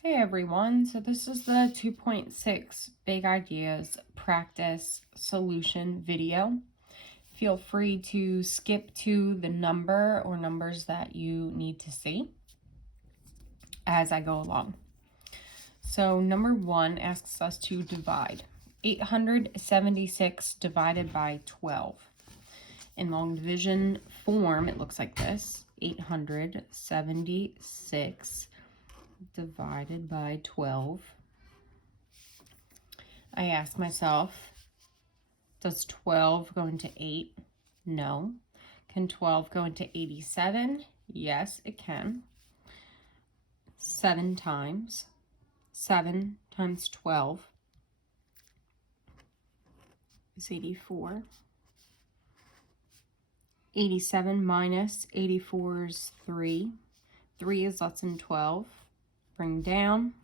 Hey everyone, so this is the 2.6 Big Ideas Practice Solution video. Feel free to skip to the number or numbers that you need to see as I go along. So number 1 asks us to divide 876 divided by 12. In long division form, it looks like this: 876 divided by 12. I ask myself, does 12 go into 8? No. Can 12 go into 87? Yes, it can. 7 times. 7 times 12 is 84. 87 minus 84 is 3. 3 is less than 12. Bring down.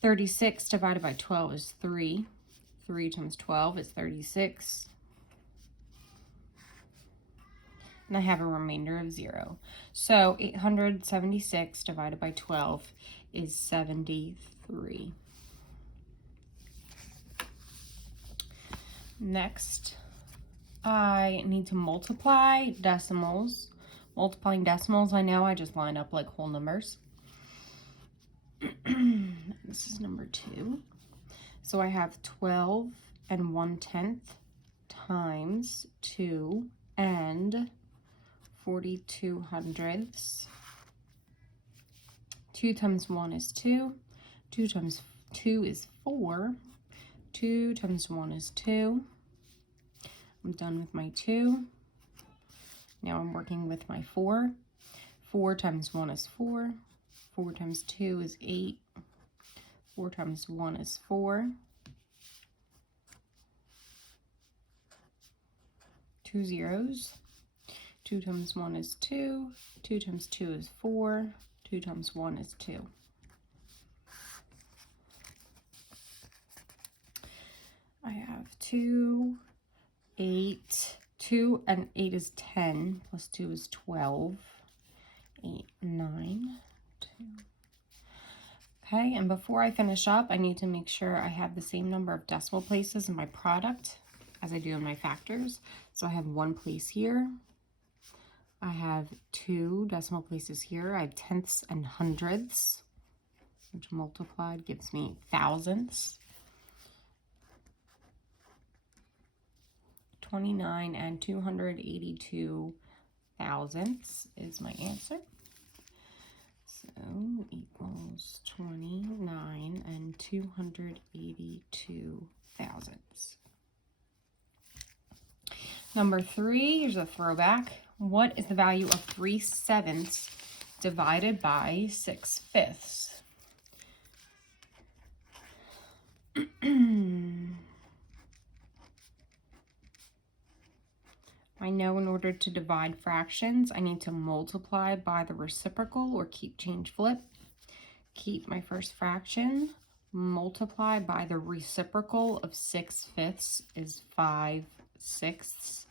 36 divided by 12 is 3. 3 times 12 is 36. And I have a remainder of 0. So 876 divided by 12 is 73. Next, I need to multiply decimals. Multiplying decimals, I know I just line up like whole numbers. This is number 2. So I have 12 and 1/10 times 2 and 42 hundredths. 2 times 1 is 2. 2 times 2 is 4. 2 times 1 is 2. I'm done with my 2. Now I'm working with my 4. 4 times 1 is 4. 4 times 2 is 8. 4 times 1 is 4. 2 zeros. 2 times 1 is 2. 2 times 2 is 4. 2 times 1 is 2. I have 2, 8, 2 and 8 is 10, plus 2 is 12, 8, 9, 2. Okay, and before I finish up, I need to make sure I have the same number of decimal places in my product as I do in my factors. So I have 1 place here. I have 2 decimal places here. I have tenths and hundredths, which multiplied gives me thousandths. 29 and 282 thousandths is my answer. So equals 29 and 282 thousandths. Number 3, here's a throwback. What is the value of 3/7 divided by 6/5? I know in order to divide fractions, I need to multiply by the reciprocal or keep, change, flip. Keep my first fraction. Multiply by the reciprocal of 6/5 is 5/6.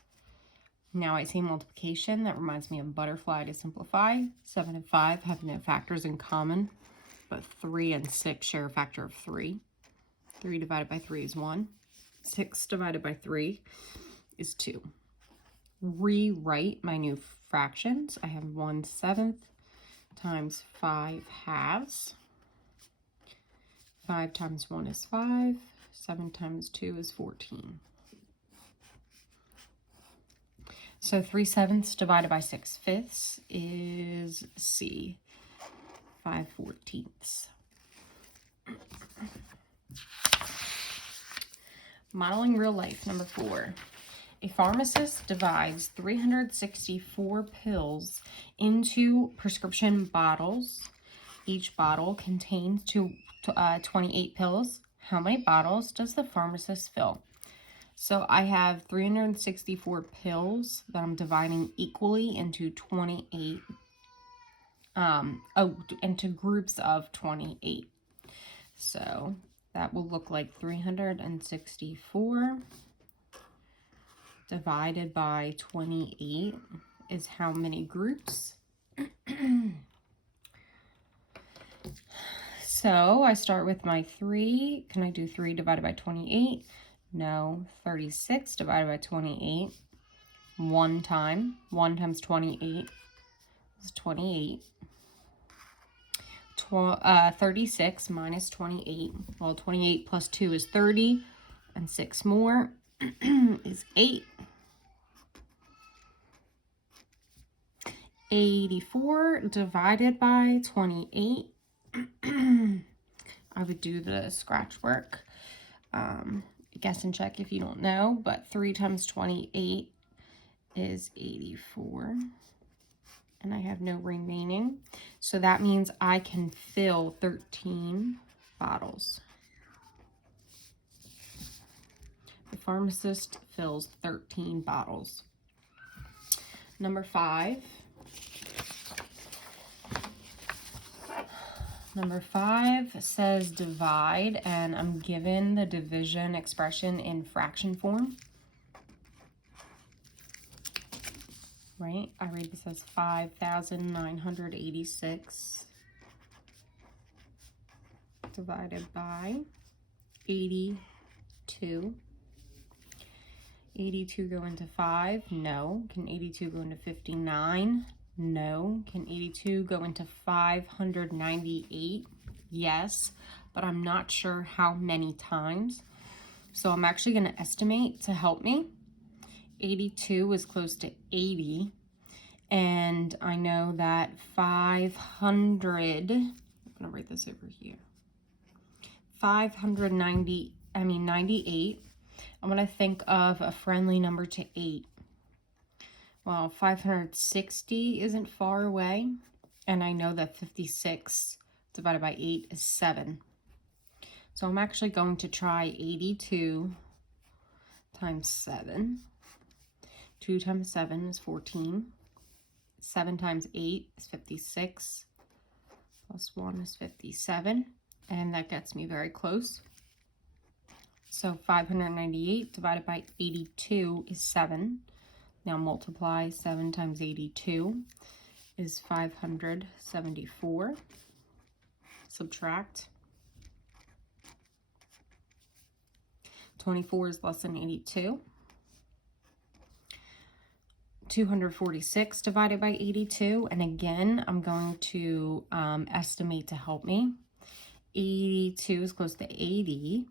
Now I say multiplication. That reminds me of butterfly to simplify. 7 and 5 have no factors in common, but 3 and 6 share a factor of 3. 3 divided by 3 is 1. 6 divided by 3 is 2. Rewrite my new fractions. I have 1/7 times 5 halves. 5 times 1 is 5. 7 times 2 is 14. So 3/7 divided by 6/5 is C, 5/14. Modeling real life, number 4. A pharmacist divides 364 pills into prescription bottles. Each bottle contains 28 pills. How many bottles does the pharmacist fill? So I have 364 pills that I'm dividing equally into 28, into groups of 28. So that will look like 364 divided by 28 is how many groups? So I start with my 3. Can I do 3 divided by 28? No. 36 divided by 28. One time. 1 times 28 is 28. 36 minus 28. Well, 28 plus 2 is 30. And 6 more is 8. 84 divided by 28. I would do the scratch work. Guess and check if you don't know, but 3 times 28 is 84. And I have no remaining. So that means I can fill 13 bottles. The pharmacist fills 13 bottles. Number 5. Number 5 says divide, and I'm given the division expression in fraction form. Right? I read this as 5,986 divided by 82. 82 go into 5? No. Can 82 go into 59? No. Can 82 go into 598? Yes, but I'm not sure how many times. So I'm actually going to estimate to help me. 82 is close to 80. And I know that 500, I'm going to write this over here. 98. I'm going to think of a friendly number to 8. Well, 560 isn't far away. And I know that 56 divided by 8 is 7. So I'm actually going to try 82 times 7. 2 times 7 is 14. 7 times 8 is 56. Plus 1 is 57. And that gets me very close. So 598 divided by 82 is 7. Now multiply 7 times 82 is 574. Subtract. 24 is less than 82. 246 divided by 82. And again, I'm going to estimate to help me. 82 is close to 80.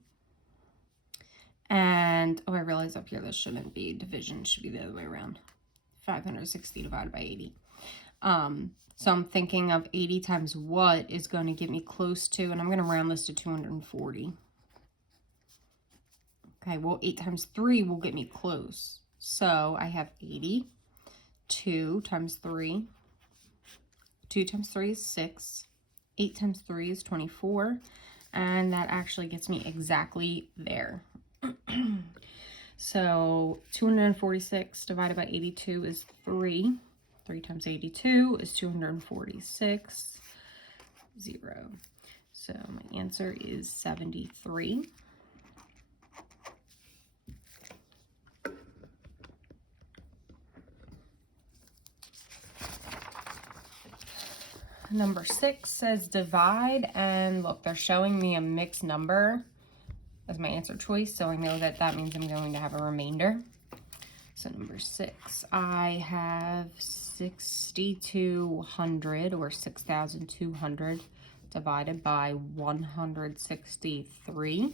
And, oh, I realize up here this shouldn't be division. It should be the other way around. 560 divided by 80. So I'm thinking of 80 times what is going to get me close to, and I'm going to round this to 240. Okay, well, 8 times 3 will get me close. So I have 80. 2 times 3. 2 times 3 is 6. 8 times 3 is 24. And that actually gets me exactly there. So 246 divided by 82 is 3. 3 times 82 is 246. 0. So my answer is 73. Number 6 says divide, and look, they're showing me a mixed number as my answer choice, so I know that that means I'm going to have a remainder. So number 6, I have 6,200 or 6,200 divided by 163.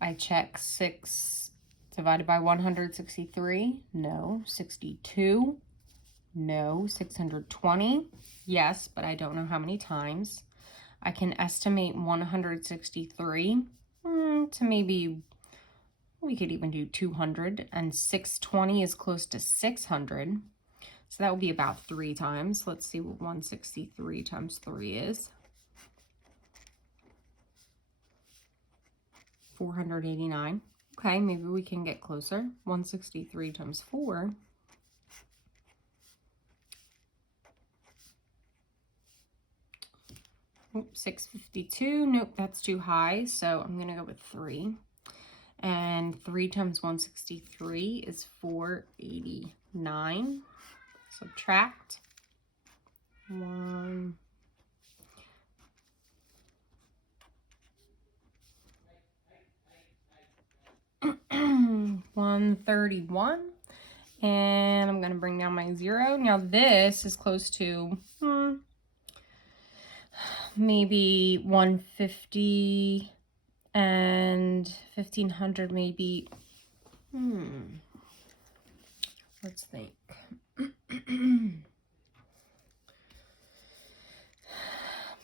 I check 6 divided by 163. No. 62. No. 620. Yes, but I don't know how many times. I can estimate 163 to maybe, we could even do 200, and 620 is close to 600. So that would be about 3 times. Let's see what 163 times 3 is. 489. Okay, maybe we can get closer. 163 times 4. Oh, 652. Nope, that's too high. So I'm going to go with 3. And 3 times 163 is 489. Subtract. 1, 131. And I'm going to bring down my 0. Now this is close to maybe 150 and 1500 maybe. Let's think.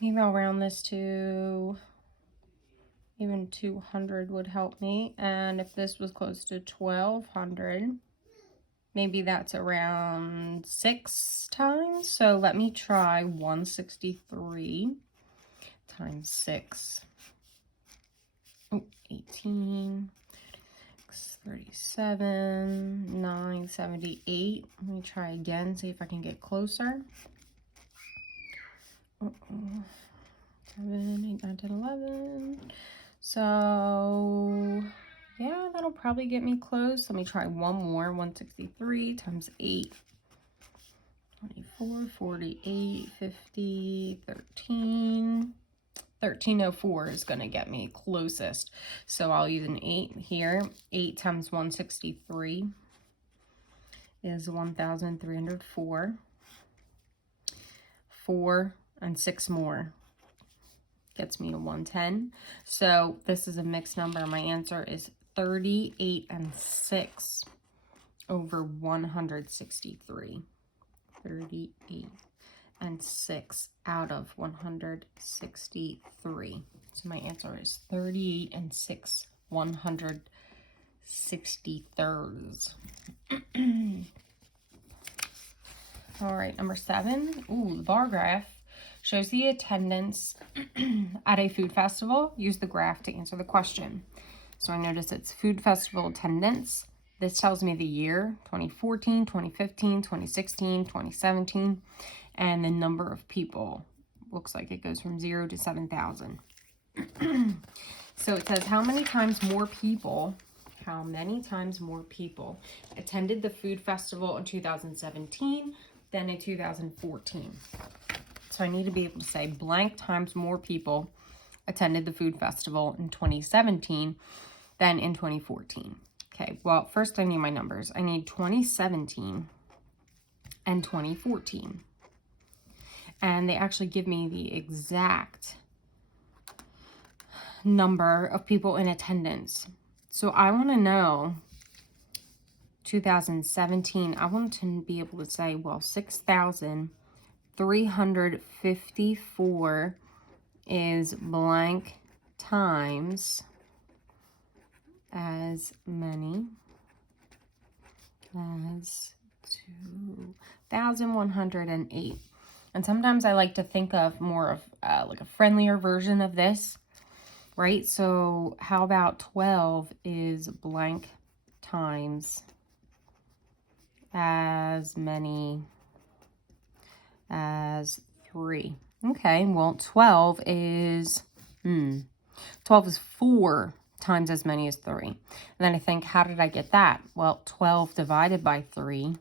Maybe I'll round this to even 200 would help me. And if this was close to 1200, maybe that's around 6 times. So let me try 163 times 6. Oh, 18, 37, 9, 78. Let me try again, see if I can get closer. 7, 8, 9, 10, 11. So, yeah, that'll probably get me close. Let me try one more. 163 times 8. 24, 48, 50, 13. 1304 is going to get me closest. So I'll use an 8 here. 8 times 163 is 1,304. 4 and 6 more gets me to 110. So this is a mixed number. My answer is 38 and 6 over 163. 38 and 6 out of 163. So my answer is 38 and 6 163rds. All right, number 7. Ooh, the bar graph shows the attendance at a food festival. Use the graph to answer the question. So I notice it's food festival attendance. This tells me the year, 2014, 2015, 2016, 2017, and the number of people. Looks like it goes from 0 to 7,000. So it says how many times more people attended the food festival in 2017 than in 2014. So I need to be able to say blank times more people attended the food festival in 2017 than in 2014. Okay, well, first I need my numbers. I need 2017 and 2014. And they actually give me the exact number of people in attendance. So I want to know 2017. I want to be able to say, well, 6,354 is blank times as many as 2,108. And sometimes I like to think of more of like a friendlier version of this, right? So how about 12 is blank times as many as 3. Okay, well, 12 is 4 times as many as 3. And then I think, how did I get that? Well, 12 divided by 3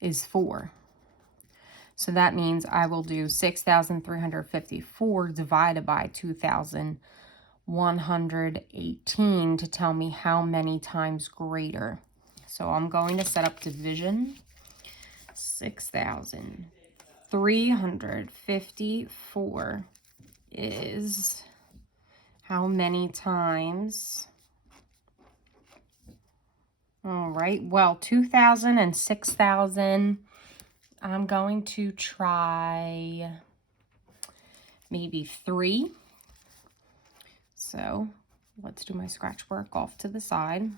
is 4. So that means I will do 6,354 divided by 2,118 to tell me how many times greater. So I'm going to set up division. 6,354 is how many times? All right, well, 2,000 and 6,000. I'm going to try maybe 3. So let's do my scratch work off to the side.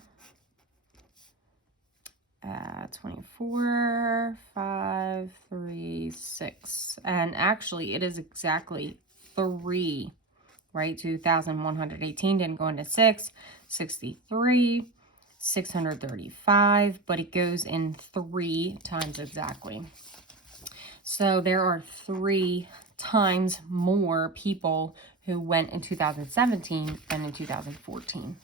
24, 5, 3, 6. And actually, it is exactly 3, right? 2,118 didn't go into 6. 63, 635, but it goes in 3 times exactly. So there are 3 times more people who went in 2017 than in 2014.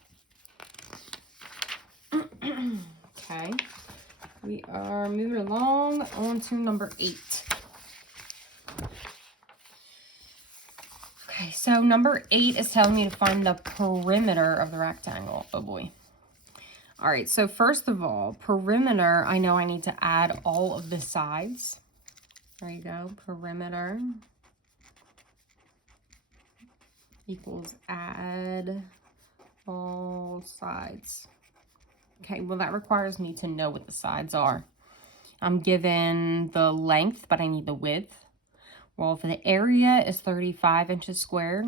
Okay, we are moving along on to number 8. Okay, so number 8 is telling me to find the perimeter of the rectangle. Oh boy. All right, so first of all, perimeter, I know I need to add all of the sides. There you go, perimeter equals add all sides. Okay, well that requires me to know what the sides are. I'm given the length, but I need the width. Well, if the area is 35 inches squared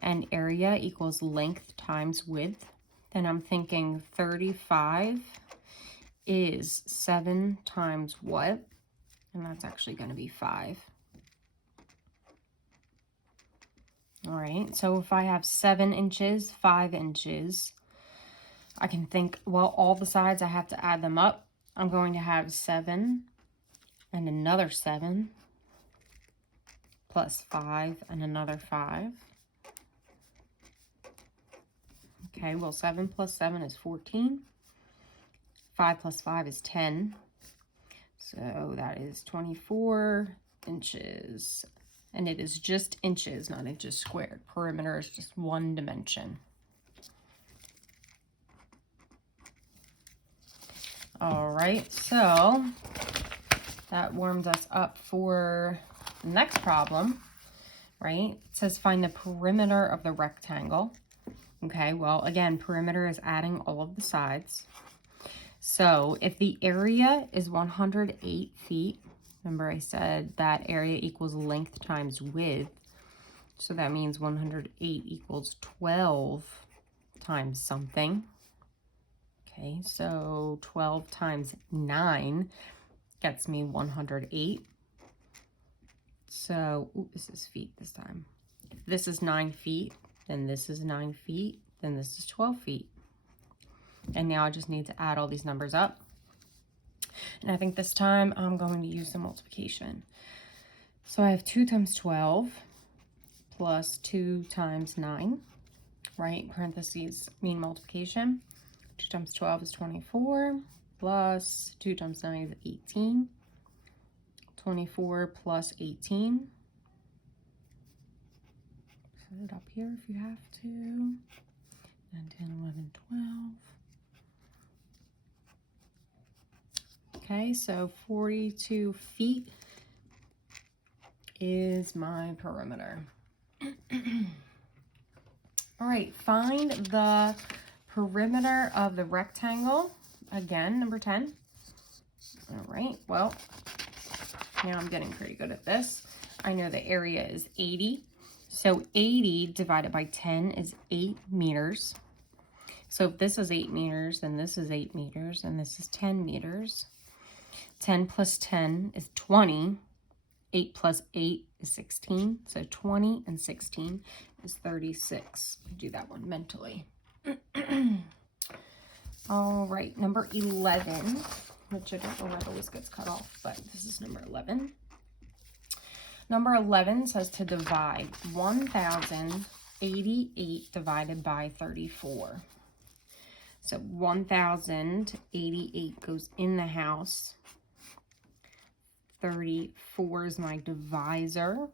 and area equals length times width, then I'm thinking 35 is 7 times what? And that's actually going to be 5. All right, so if I have 7 inches, 5 inches, I can think, well, all the sides, I have to add them up. I'm going to have 7 and another 7 plus 5 and another 5. Okay, well, 7 plus 7 is 14. 5 plus 5 is 10. So that is 24 inches. And it is just inches, not inches squared. Perimeter is just one dimension. All right, so that warms us up for the next problem, right? It says find the perimeter of the rectangle. Okay, well, again, perimeter is adding all of the sides. So if the area is 108 feet, remember I said that area equals length times width. So that means 108 equals 12 times something. Okay, so 12 times 9 gets me 108. So, this is feet this time. If this is 9 feet, then this is 9 feet, then this is 12 feet. And now I just need to add all these numbers up. And I think this time I'm going to use the multiplication. So I have 2 times 12 plus 2 times 9, right? Parentheses mean multiplication. 2 times 12 is 24, plus 2 times 9 is 18. 24 plus 18. Set it up here if you have to. 9, 10, 11, 12. Okay, so 42 feet is my perimeter. All right, find the perimeter of the rectangle. Again, number 10. All right, well, now I'm getting pretty good at this. I know the area is 80. So 80 divided by 10 is 8 meters. So if this is 8 meters, then this is 8 meters, and this is 10 meters. 10 plus 10 is 20. 8 plus 8 is 16. So 20 and 16 is 36. Do that one mentally. All right, number 11, which I don't know where it always gets cut off, but this is number 11. Number 11 says to divide 1,088 divided by 34. So 1,088 goes in the house. 34 is my divisor,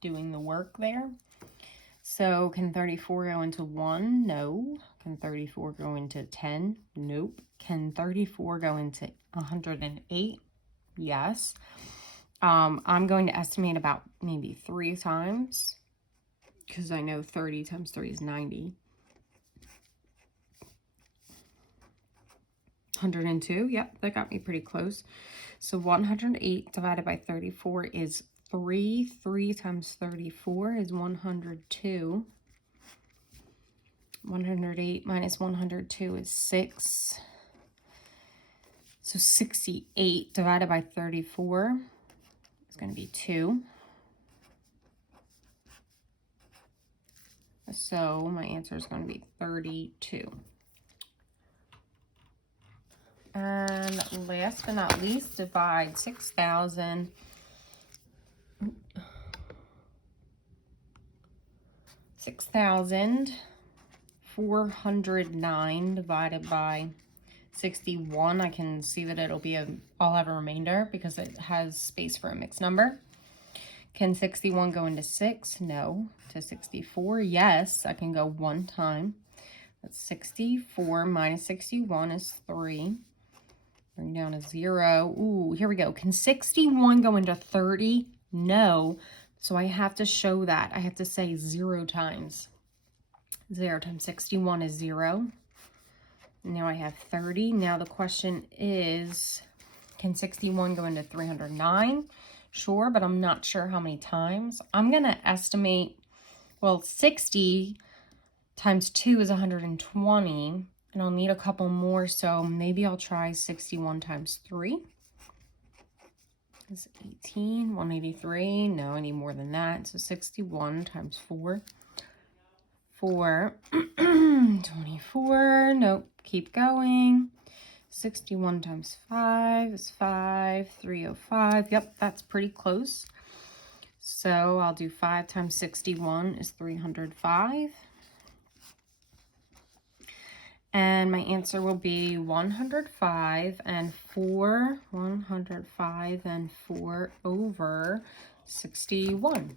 doing the work there. So can 34 go into 1? No. Can 34 go into 10? Nope. Can 34 go into 108? Yes. I'm going to estimate about maybe 3 times, because I know 30 times 3 is 90. 102, yep, that got me pretty close. So 108 divided by 34 is 3. 3 times 34 is 102. 108 minus 102 is 6. So 68 divided by 34 is going to be 2. So my answer is going to be 32. And last but not least, divide 6,409 divided by 61. I can see that I'll have a remainder because it has space for a mixed number. Can 61 go into 6? No. To 64? Yes, I can go 1 time. That's 64 minus 61 is 3. Bring down a 0. Ooh, here we go. Can 61 go into 30? No. So I have to show that. I have to say 0 times. 0 times 61 is 0. Now I have 30. Now the question is, can 61 go into 309? Sure, but I'm not sure how many times. I'm going to estimate, well, 60 times 2 is 120. And I'll need a couple more, so maybe I'll try 61 times 3. Is 18, 183. No, I need more than that. So 61 times 4. 4, 24. Nope, keep going. 61 times 5 is 5. 305. Yep, that's pretty close. So I'll do 5 times 61 is 305. And my answer will be 105 and 4, 105 and 4 over 61.